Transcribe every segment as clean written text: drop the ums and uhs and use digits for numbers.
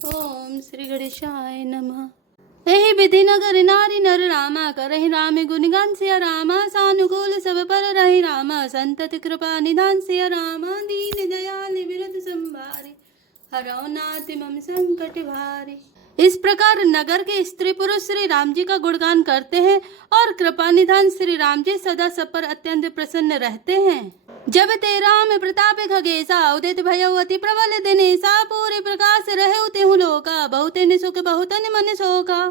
ओम श्री गणेशाय नमः। एहि विधि नगर नारी नर रामा करहि राम गुणगान सिया रामा सानुकूल सब पर रहि रामा संतत कृपा निधान सिया रामा दीन दयाल विरत संभारे हरौ नाथ मम संकट भारे। इस प्रकार नगर के स्त्री पुरुष श्री राम जी का गुणगान करते हैं और कृपा निधान श्री राम जी सदा सब पर अत्यंत प्रसन्न रहते हैं। जब ते राम प्रताप खगेसा उदित भयो अति प्रबल दिनेसा पूरे प्रकाश रहे तेहु लोका बहुते सुख बहुतन मन शोका।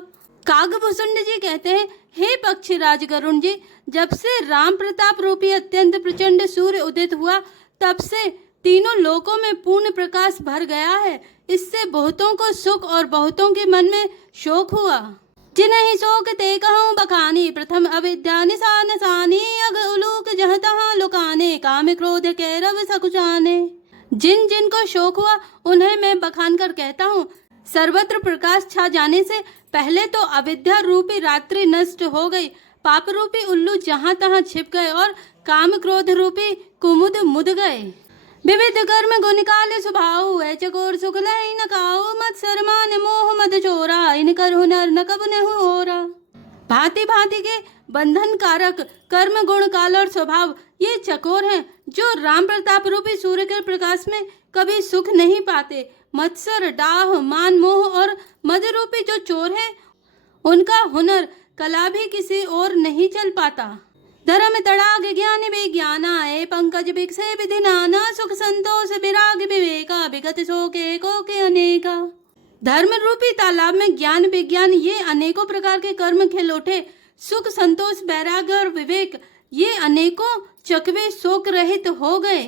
कागभूषुंड जी कहते हैं, हे पक्षी राज गरुण जी, जब से राम प्रताप रूपी अत्यंत प्रचंड सूर्य उदित हुआ तब से तीनों लोकों में पूर्ण प्रकाश भर गया है। इससे बहुतों को सुख और बहुतों के मन में शोक हुआ। जिन्हि शोक ते कहूँ बखानी प्रथम अविद्या निशान सानी अग उलूक जहाँ तहाँ लुकाने काम क्रोध के रव सकुचाने। जिन जिन को शोक हुआ उन्हें मैं बखान कर कहता हूँ। सर्वत्र प्रकाश छा जाने से पहले तो अविद्या रूपी रात्रि नष्ट हो गई, पाप रूपी उल्लू जहाँ तहाँ छिप गए और काम क्रोध रूपी कुमुद मुद गए। विविध कर्म गुण काल स्वभाव है चकोर सुख लय न काऊ मत शर्मान मोह मद चोरा इन कर हुनर न कब न होरा। भांति भांति के बंधन कारक कर्म गुण काल और स्वभाव ये चकोर हैं जो राम प्रताप रूपी सूर्य के प्रकाश में कभी सुख नहीं पाते। मत्सर डाह मान मोह और मद रूपी जो चोर है उनका हुनर कला भी किसी और नहीं चल पाता। धर्म तड़ाग ज्ञान विज्ञाना ए पंकज बिकसे विधि नाना सुख संतोष विराग विवेका विगत शोके को के अनेका। धर्म रूपी तालाब में ज्ञान विज्ञान ये अनेकों प्रकार के कर्म खेल उठे। सुख संतोष वैराग्य और विवेक ये अनेकों चकवे शोक रहित हो गए।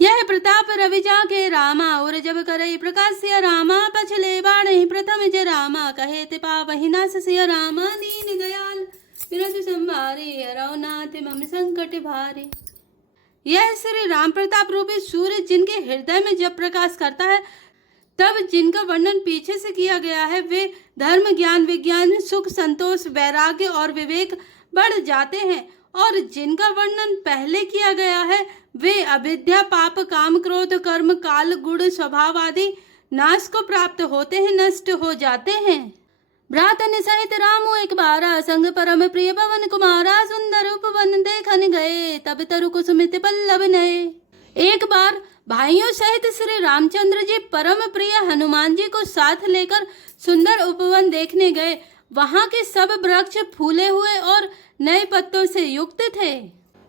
यह प्रताप रविजा के रामा और जब करे प्रकाश सिया रामा पछले बाण ही प्रथम जय रामा कहे ते पावहि नाश सिया रामा दीन दयाल विरत संभारे हरौ नाथ मम संकट भारे। यह श्री राम प्रताप रूपी सूर्य जिनके हृदय में जब प्रकाश करता है तब जिनका वर्णन पीछे से किया गया है वे धर्म ज्ञान विज्ञान सुख संतोष वैराग्य और विवेक बढ़ जाते हैं, और जिनका वर्णन पहले किया गया है वे अविद्या पाप काम क्रोध कर्म काल गुण स्वभाव आदि नाश को प्राप्त होते हैं, नष्ट हो जाते हैं। भ्रातन सहित रामो एक बारा संग परम प्रिय पवन कुमारा सुंदर उपवन देखन गए तब तरु कुसुमित पल्लव नए। एक बार भाइयों सहित श्री रामचंद्र जी परम प्रिय हनुमान जी को साथ लेकर सुंदर उपवन देखने गए। वहां के सब वृक्ष फूले हुए और नए पत्तों से युक्त थे।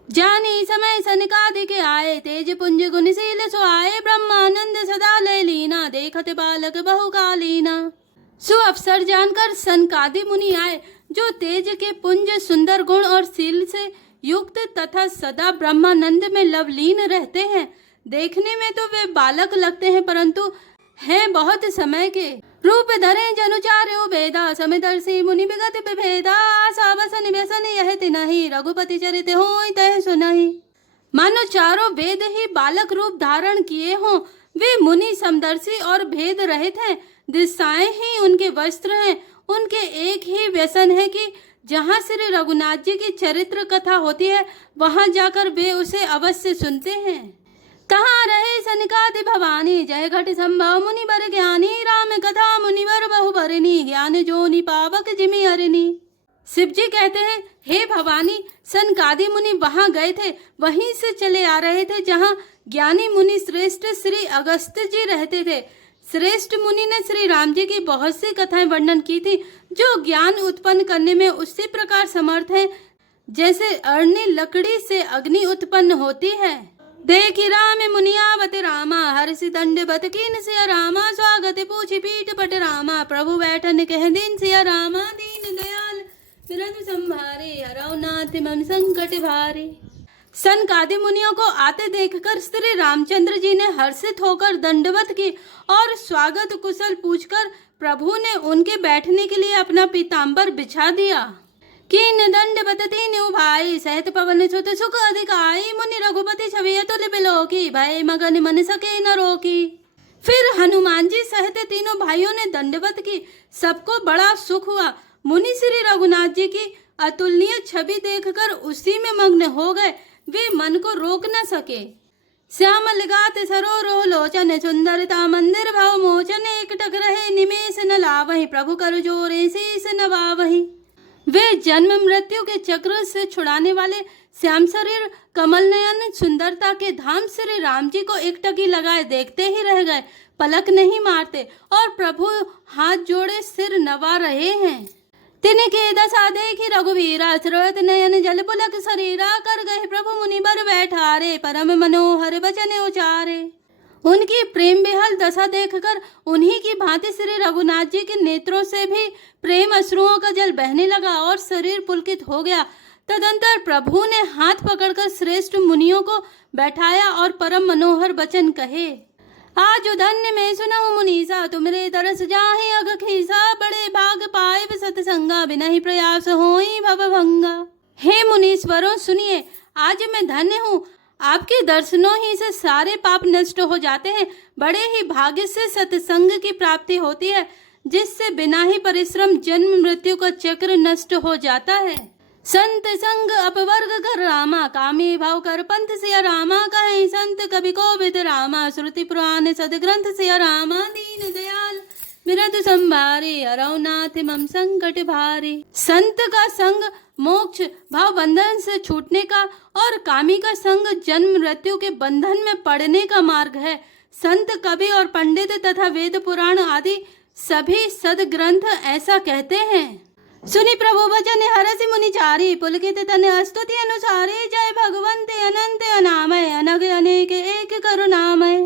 जानी समय सनकादि के आए तेज पुंज गुणशील सो आए ब्रह्मानंद सदा ले लीना देखत बालक बहुकालीना। सु अवसर जानकर सनकादि मुनि आए जो तेज के पुंज सुंदर गुण और शील से युक्त तथा सदा ब्रह्मानंद में लवलीन रहते हैं। देखने में तो वे बालक लगते हैं परंतु हैं बहुत समय के। रूप धरे जनुचार्यो वेदा समिदर्शी मुनि विगत विभेदा आशा वसन व्यसन यह तिनहि रघुपति चरित होय तह सुनहि। मानो चारों वेद ही बालक रूप धारण किए हों। वे मुनि समदर्शी और भेद रहित हैं। दिशाएं ही उनके वस्त्र हैं। उनके एक ही व्यसन है कि जहाँ श्री रघुनाथ जी की चरित्र कथा होती है वहां जाकर वे उसे अवश्य सुनते हैं। तहाँ रहे सनकादि भवानी जय घट संभव मुनि बर ज्ञानी राम कथा मुनिवर बहु बरनी ज्ञान जोनि पावक जिमि हरिनी। शिव जी कहते हैं, हे भवानी, सनकादि मुनि वहां गए थे, वहीं से चले आ रहे थे जहां ज्ञानी मुनि श्रेष्ठ श्री अगस्त्य जी रहते थे। श्रेष्ठ मुनि ने श्री राम जी की बहुत सी कथाएं वर्णन की थी जो ज्ञान उत्पन्न करने में उसी प्रकार समर्थ है जैसे अरणी लकड़ी से अग्नि उत्पन्न होती है। देखि राम मुनियावत रामा हर्षि दंडवत कीन सिया रामा स्वागत पूछी पीठ पट रामा प्रभु बैठन कह दिन सिया रामा दीन दयाल विरत संभारे हरौ नाथ मम संकट भारे। सनकादि मुनियों को आते देखकर श्री रामचंद्र जी ने हर्षित होकर दंडवत की और स्वागत कुशल पूछकर प्रभु ने उनके बैठने के लिए अपना पीताम्बर बिछा दिया। कीन दंडवत तीन उभाई सहित पवन सुत सुख अधिकाई मुनि रघुपति छवि तुल बिलोकी भय मगन मन सके न रोकी। फिर हनुमान जी सहित तीनों भाइयों ने दंडवत की। सबको बड़ा सुख हुआ। मुनि श्री रघुनाथ जी की अतुलनीय छवि देखकर उसी में मग्न हो गए। वे मन को रोक न सके। श्यामल गात सरोरो लोचन सुंदरता मंदिर भाव मोचन एक टक रहे निमिष गावहि, प्रभु कर जोरे शीस नवावहि। वे जन्म मृत्यु के चक्र से छुड़ाने वाले श्याम शरीर कमल नयन सुंदरता के धाम श्री राम जी को एक टकी लगाए देखते ही रह गए, पलक नहीं मारते और प्रभु हाथ जोड़े सिर नवा रहे हैं। तिनके दशा देखी रघुवीरा, स्रोत नयन जल पुलक शरीरा, कर गए प्रभु मुनि बर बैठारे, परम मनोहर वचन उचारे। उनकी प्रेम बेहल दशा देखकर उन्हीं की भांति श्री रघुनाथ जी के नेत्रों से भी प्रेम अश्रुओं का जल बहने लगा और शरीर पुलकित हो गया। तदंतर प्रभु ने हाथ पकड़कर श्रेष्ठ मुनियों को बैठाया और परम मनोहर वचन कहे। आज धन्य में सुनहु मुनीसा, तुमरे तरस जाहि अग खीसा, बड़े भाग पाए सतसंगा, बिनहि प्रयास होई भव भंगा। हे मुनीश्वरों सुनिए, आज मैं धन्य हूँ, आपके दर्शनों ही से सारे पाप नष्ट हो जाते हैं। बड़े ही भाग्य से सत्संग की प्राप्ति होती है, जिससे बिना ही परिश्रम जन्म मृत्यु का चक्र नष्ट हो जाता है। संत संग अपवर्ग कर रामा, कामी भाव कर पंथ सिया रामा, कहे संत कवि कोविद रामा, श्रुति पुराण सदग्रंथ सिया रामा, दीन दयाल बिरद संभारे, अरौनाथ मम संकट भारे। संत का संग मोक्ष भाव बंधन से छूटने का और कामी का संग जन्म मृत्यु के बंधन में पड़ने का मार्ग है। संत कवि और पंडित तथा वेद पुराण आदि सभी सदग्रंथ ऐसा कहते हैं। सुनि प्रभु वचन हरसि मुनि चारी, पुलकित तन स्तुति अनुसारे, जय भगवंत अनंत अनामय, अनग अनेक एक करुणामय।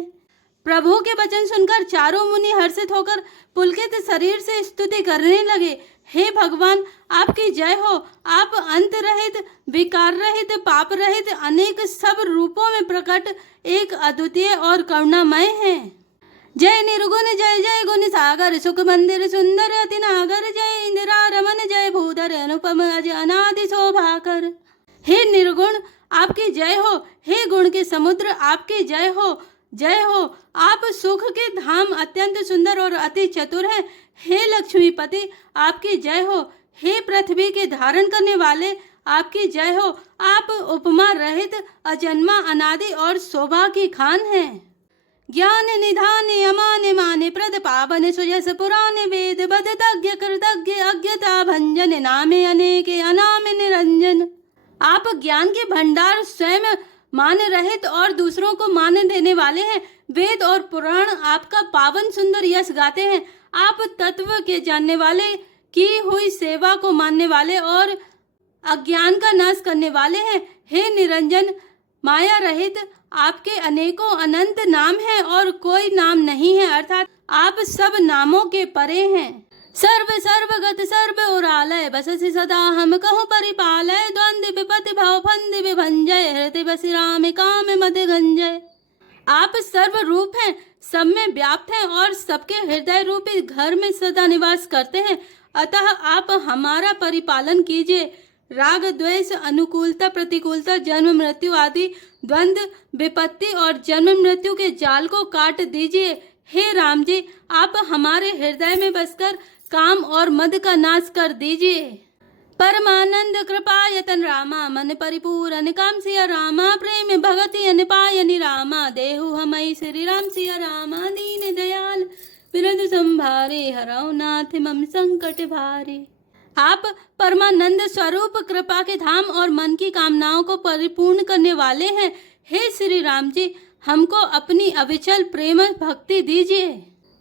प्रभु के वचन सुनकर चारों मुनि हर्षित होकर पुलकित शरीर से स्तुति करने लगे। हे भगवान, आपकी जय हो, आप अंत रहित, विकार रहित, पाप रहित, अनेक सब रूपों में प्रकट एक अद्वितीय और करुणामय हैं। जय निर्गुण जय जय गुण सागर, सुख मंदिर सुंदर अति नागर, जय इंदिरा रमन जय भूधर, अनुपम अज अनादि शोभाकर। हे निर्गुण आपकी जय हो, हे गुण के समुद्र आपकी जय हो, जय हो। आप सुख के धाम अत्यंत सुंदर और अति चतुर हैं। हे लक्ष्मीपति आपकी जय हो, हे पृथ्वी के धारण करने वाले आपकी जय हो। आप उपमा रहित, अजन्मा, अनादि और शोभा की खान हैं। ज्ञान निधान अमान माने, प्रद पावन सुयस पुराण, वेद बद तज्ञ कृतज्ञ, अज्ञता भंजन, नामे अनेके अनाम निरंजन। आप ज्ञान के भंडार, स्वयं मान रहित और दूसरों को मान देने वाले हैं। वेद और पुराण आपका पावन सुंदर यश गाते हैं। आप तत्व के जानने वाले, की हुई सेवा को मानने वाले और अज्ञान का नाश करने वाले हैं। हे निरंजन, माया रहित, आपके अनेकों अनंत नाम हैं और कोई नाम नहीं है, अर्थात आप सब नामों के परे हैं। सर्व सर्वगत सर्व उरालय, बससि सदा हम कहूँ परिपालय, द्वंद्व विपत्ति भव फंद विभंजय, हृदय बसि राम काम मद गंजय। आप सर्व रूप हैं, सब में व्याप्त हैं और सबके हृदय रूपी घर में सदा निवास करते हैं। अतः आप हमारा परिपालन कीजिए। राग द्वेष, अनुकूलता प्रतिकूलता, जन्म मृत्यु आदि द्वंद्व विपत्ति और जन्म मृत्यु के जाल को काट दीजिए। हे राम जी, आप हमारे हृदय में बसकर काम और मद का नाश कर दीजिए। परमानंद कृपा यतन रामा, मन परिपूरन काम सिया रामा, प्रेम भगति अनपाय निरामा, देहु हमई श्री राम सिया रामा, दीन दयाल बिरद संभारे, हरौ नाथ मम संकट भारे। आप परमानंद स्वरूप, कृपा के धाम और मन की कामनाओं को परिपूर्ण करने वाले हैं। हे श्री राम जी, हमको अपनी अविचल प्रेम भक्ति दीजिए।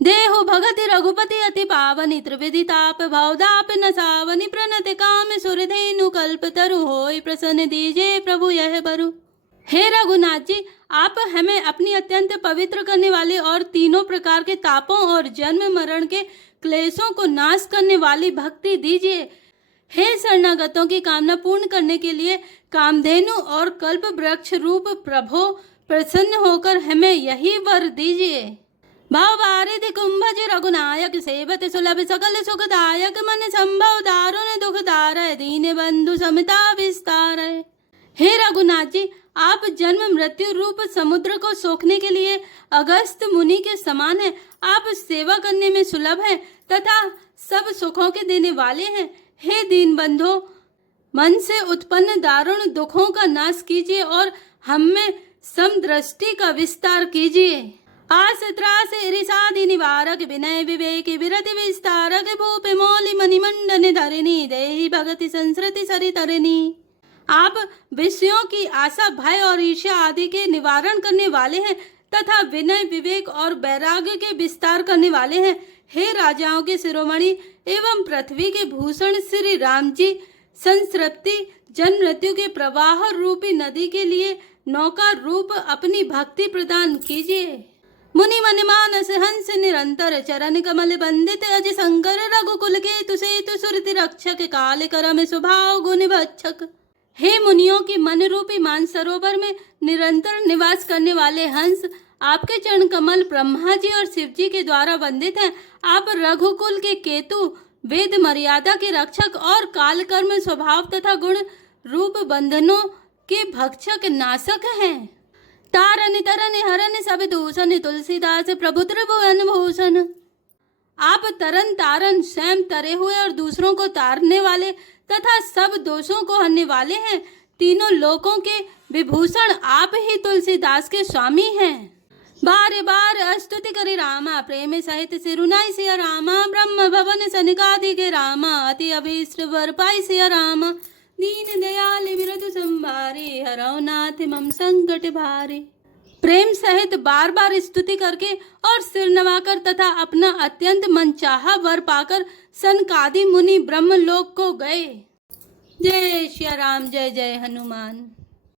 देहु भगति रघुपति अति पावनी, त्रिविधि ताप भवदाप न सावनी, प्रणत काम सुरधेनु कल्प तरु, होय प्रसन्न दीजिए प्रभु यह बरु। हे रघुनाथ जी, आप हमें अपनी अत्यंत पवित्र करने वाले और तीनों प्रकार के तापों और जन्म मरण के क्लेशों को नाश करने वाली भक्ति दीजिए। हे शरणागतों की कामना पूर्ण करने के लिए कामधेनु और कल्प वृक्ष रूप प्रभो, प्रसन्न होकर हमें यही वर दीजिए। भाव वारिधि कुंभज रघुनायक, सेवत सुलभ सकल सुखदायक, मन संभव दारुण दुखदारय, दीन बंधु समता विस्तारय। हे रघुनाथ जी, आप जन्म मृत्यु रूप समुद्र को सोखने के लिए अगस्त मुनि के समान हैं। आप सेवा करने में सुलभ हैं तथा सब सुखों के देने वाले हैं। हे दीन बंधो, मन से उत्पन्न दारुण दुखों का नाश कीजिए और हम में समदृष्टि का विस्तार कीजिए। आस त्रास ईरिषादि निवारक विनय विवेक विरति विस्तारक भूप मौलि मणिमंडन धरिणी देहि भगति संस्कृति सरितरिणी। आप विषयों की आशा भय और ईर्ष्या आदि के निवारण करने वाले हैं तथा विनय विवेक और वैराग्य के विस्तार करने वाले हैं। हे राजाओं के शिरोमणि एवं पृथ्वी के भूषण श्री राम जी, संतृप्ति जन मृत्यु के प्रवाह रूपी नदी के लिए नौका रूप अपनी भक्ति प्रदान कीजिए। मुनि मन मानस हंस निरंतर चरण कमल बंदित अज शंकर रघुकुल के तुसेतु सुरति रक्षक काल करम स्वभाव गुण भक्षक। हे मुनियों के मन रूपी मानसरोवर में निरंतर निवास करने वाले हंस, आपके चरण कमल ब्रह्मा जी और शिव जी के द्वारा वंदित हैं। आप रघुकुल के केतु, वेद मर्यादा के रक्षक और काल कर्म स्वभाव तथा गुण रूप बंधनों के भक्षक नाशक हैं। तारन तरन हरन सब दूषण तुलसीदास प्रभु त्रिभुवन भूषण। आप तरन तारन स्वयं तरे हुए और दूसरों को तारने वाले तथा सब दोषों को हरने वाले हैं। तीनों लोकों के विभूषण आप ही तुलसीदास के स्वामी हैं। बार बार स्तुति करी रामा प्रेम सहित सिरुनाई सिया रामा। ब्रह्म भवन सनिकादि के रामा अति अभीष्ट वर पाई सिया रामा। दीन दयाल विरधु संभारे हरौ नाथ मम संकट भारे। प्रेम सहित बार बार स्तुति करके और सिर नवाकर तथा अपना अत्यंत मनचाहा वर पाकर सनकादि मुनि ब्रह्मलोक को गए। जय श्री राम, जय जय हनुमान।